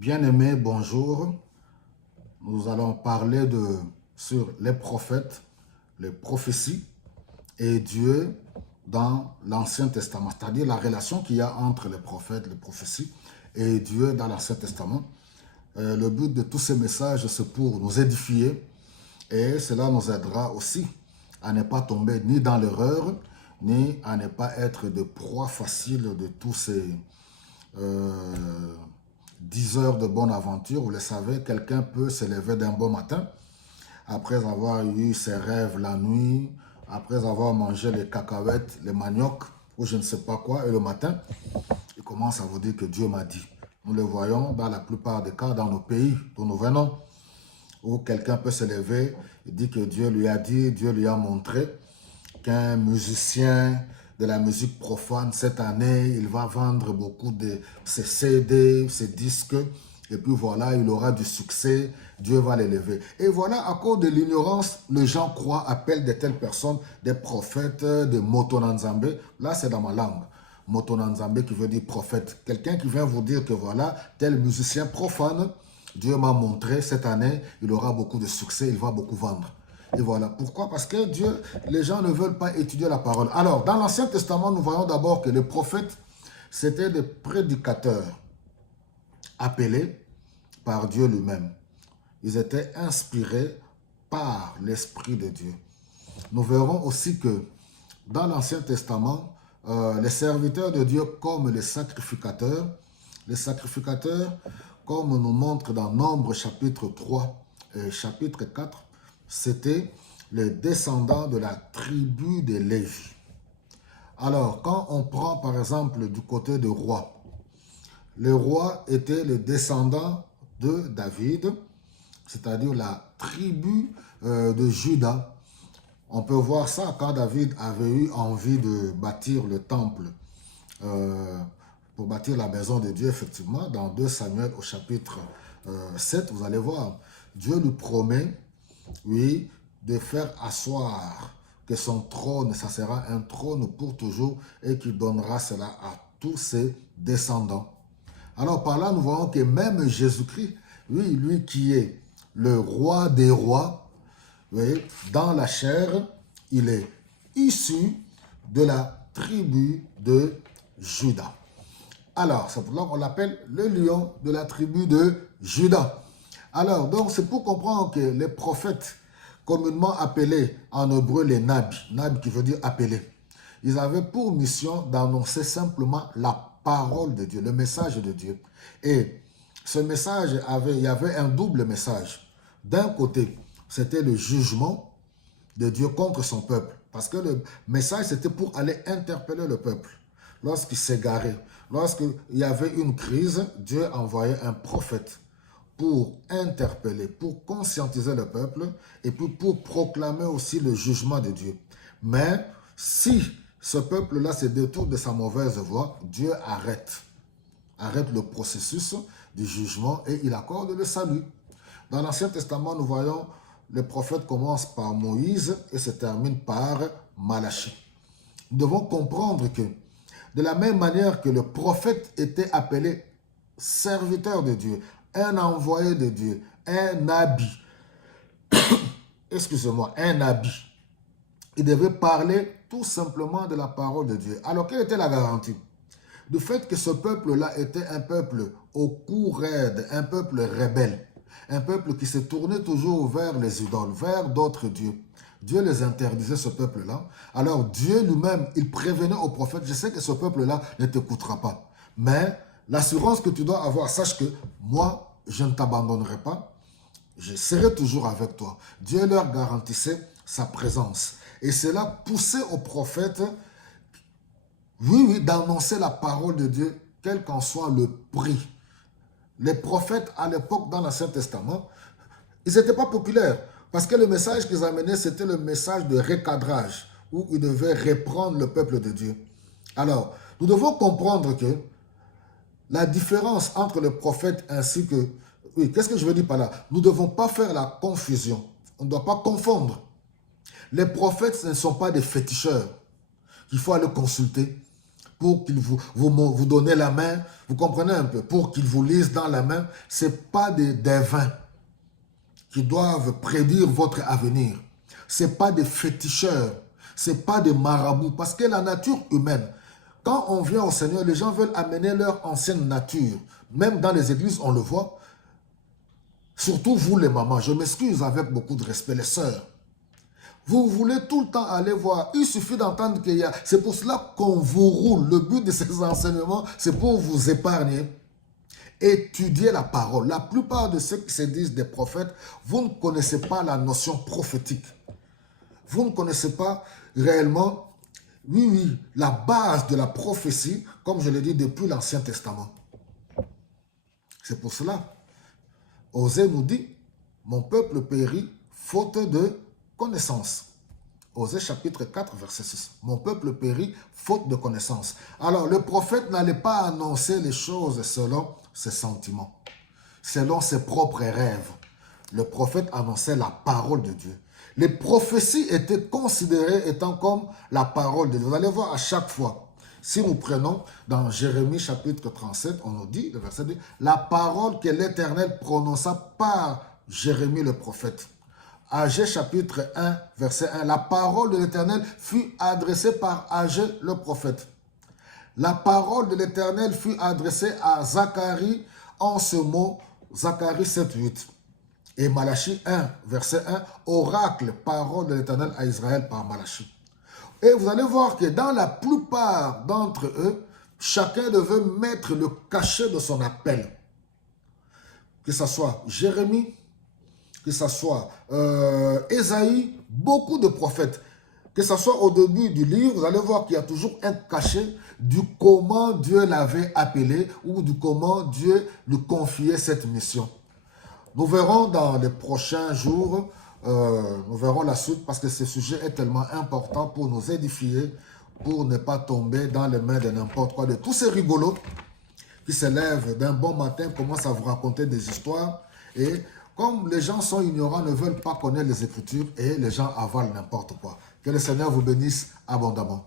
Bien-aimés, bonjour. Nous allons parler sur les prophètes, les prophéties et Dieu dans l'Ancien Testament, c'est-à-dire la relation qu'il y a entre les prophètes, les prophéties et Dieu dans l'Ancien Testament. Le but de tous ces messages, c'est pour nous édifier et cela nous aidera aussi à ne pas tomber ni dans l'erreur, ni à ne pas être de proie facile de tous ces euh, 10 heures de bonne aventure. Vous le savez, quelqu'un peut se lever d'un bon matin, après avoir eu ses rêves la nuit, après avoir mangé les cacahuètes, les maniocs, ou je ne sais pas quoi, et le matin, il commence à vous dire que Dieu m'a dit. Nous le voyons dans la plupart des cas dans nos pays d'où nous venons, où quelqu'un peut se lever et dire que Dieu lui a dit, Dieu lui a montré qu'un musicien de la musique profane, cette année, il va vendre beaucoup de ses CD, ses disques, et puis voilà, il aura du succès, Dieu va l'élever. Et voilà, à cause de l'ignorance, les gens croient, appellent de telles personnes des prophètes, des motonanzambé. Là, c'est dans ma langue. Motonanzambé qui veut dire prophète. Quelqu'un qui vient vous dire que voilà, tel musicien profane, Dieu m'a montré cette année, il aura beaucoup de succès, il va beaucoup vendre. Et voilà. Pourquoi? Parce que Dieu, les gens ne veulent pas étudier la parole. Alors, dans l'Ancien Testament, nous voyons d'abord que les prophètes, c'était des prédicateurs appelés par Dieu lui-même. Ils étaient inspirés par l'Esprit de Dieu. Nous verrons aussi que dans l'Ancien Testament, les serviteurs de Dieu comme les sacrificateurs, comme nous montre dans Nombre chapitre 3 et chapitre 4, c'était les descendants de la tribu de Lévi. Alors, quand on prend par exemple du côté de roi, les rois étaient les descendants de David, c'est-à-dire la tribu de Juda. On peut voir ça quand David avait eu envie de bâtir le temple, pour bâtir la maison de Dieu, effectivement, dans 2 Samuel au chapitre 7, vous allez voir, Dieu lui promet, oui, de faire asseoir que son trône, ça sera un trône pour toujours et qu'il donnera cela à tous ses descendants. Alors par là, nous voyons que même Jésus-Christ, oui, lui qui est le roi des rois, oui, dans la chair, il est issu de la tribu de Juda. Alors, c'est pour ça qu'on l'appelle le lion de la tribu de Juda. Alors, donc, c'est pour comprendre que les prophètes, communément appelés en hébreu les nabis, nabi qui veut dire appelé, ils avaient pour mission d'annoncer simplement la parole de Dieu, le message de Dieu. Et ce message il y avait un double message. D'un côté, c'était le jugement de Dieu contre son peuple. Parce que le message, c'était pour aller interpeller le peuple. Lorsqu'il s'égarait, lorsqu'il y avait une crise, Dieu envoyait un prophète pour interpeller, pour conscientiser le peuple et puis pour proclamer aussi le jugement de Dieu. Mais si ce peuple-là se détourne de sa mauvaise voie, Dieu arrête le processus du jugement et il accorde le salut. Dans l'Ancien Testament, nous voyons les prophètes commencent par Moïse et se terminent par Malachie. Nous devons comprendre que de la même manière que le prophète était appelé serviteur de Dieu, un envoyé de Dieu, un habit, excusez-moi, un habit, il devait parler tout simplement de la parole de Dieu. Alors, quelle était la garantie? Du fait que ce peuple-là était un peuple au cou raide, un peuple rebelle, un peuple qui se tournait toujours vers les idoles, vers d'autres dieux. Dieu les interdisait, ce peuple-là. Alors Dieu lui-même, il prévenait aux prophètes, je sais que ce peuple-là ne t'écoutera pas. Mais l'assurance que tu dois avoir, sache que moi, je ne t'abandonnerai pas. Je serai toujours avec toi. Dieu leur garantissait sa présence. Et cela poussait aux prophètes, oui, d'annoncer la parole de Dieu, quel qu'en soit le prix. Les prophètes, à l'époque, dans l'Ancien Testament, ils n'étaient pas populaires. Parce que le message qu'ils amenaient, c'était le message de recadrage, où ils devaient reprendre le peuple de Dieu. Alors, nous devons comprendre que la différence entre les prophètes ainsi que... Oui, qu'est-ce que je veux dire par là? Nous ne devons pas faire la confusion. On ne doit pas confondre. Les prophètes, ce ne sont pas des féticheurs qu'il faut aller consulter pour qu'il vous donne la main. Vous comprenez un peu? Pour qu'il vous lise dans la main. Ce n'est pas des vins qui doivent prédire votre avenir. Ce n'est pas des féticheurs. Ce n'est pas des marabouts. Parce que la nature humaine, quand on vient au Seigneur, les gens veulent amener leur ancienne nature. Même dans les églises, on le voit. Surtout vous les mamans. Je m'excuse avec beaucoup de respect, les sœurs. Vous voulez tout le temps aller voir. Il suffit d'entendre qu'il y a... C'est pour cela qu'on vous roule. Le but de ces enseignements, c'est pour vous épargner. Étudier la parole. La plupart de ceux qui se disent des prophètes, vous ne connaissez pas la notion prophétique. Vous ne connaissez pas réellement, oui, la base de la prophétie, comme je l'ai dit depuis l'Ancien Testament. C'est pour cela, Osée nous dit, mon peuple périt faute de connaissance. Osée chapitre 4, verset 6. Mon peuple périt faute de connaissance. Alors, le prophète n'allait pas annoncer les choses selon ses sentiments, selon ses propres rêves. Le prophète annonçait la parole de Dieu. Les prophéties étaient considérées étant comme la parole de Dieu. Vous allez voir à chaque fois. Si nous prenons dans Jérémie chapitre 37, on nous dit, le verset 2, la parole que l'Éternel prononça par Jérémie le prophète. Agé chapitre 1, verset 1, la parole de l'Éternel fut adressée par Agé le prophète. La parole de l'Éternel fut adressée à Zacharie en ce mot, Zacharie 7, 8. Et Malachie 1, verset 1, oracle, parole de l'Éternel à Israël par Malachie. Et vous allez voir que dans la plupart d'entre eux, chacun devait mettre le cachet de son appel. Que ce soit Jérémie, que ce soit Ésaïe, beaucoup de prophètes. Que ce soit au début du livre, vous allez voir qu'il y a toujours un cachet du comment Dieu l'avait appelé ou du comment Dieu lui confiait cette mission. Nous verrons dans les prochains jours, nous verrons la suite parce que ce sujet est tellement important pour nous édifier, pour ne pas tomber dans les mains de n'importe quoi, de tous ces rigolos qui se lèvent d'un bon matin, commencent à vous raconter des histoires et comme les gens sont ignorants, ne veulent pas connaître les Écritures et les gens avalent n'importe quoi. Que le Seigneur vous bénisse abondamment.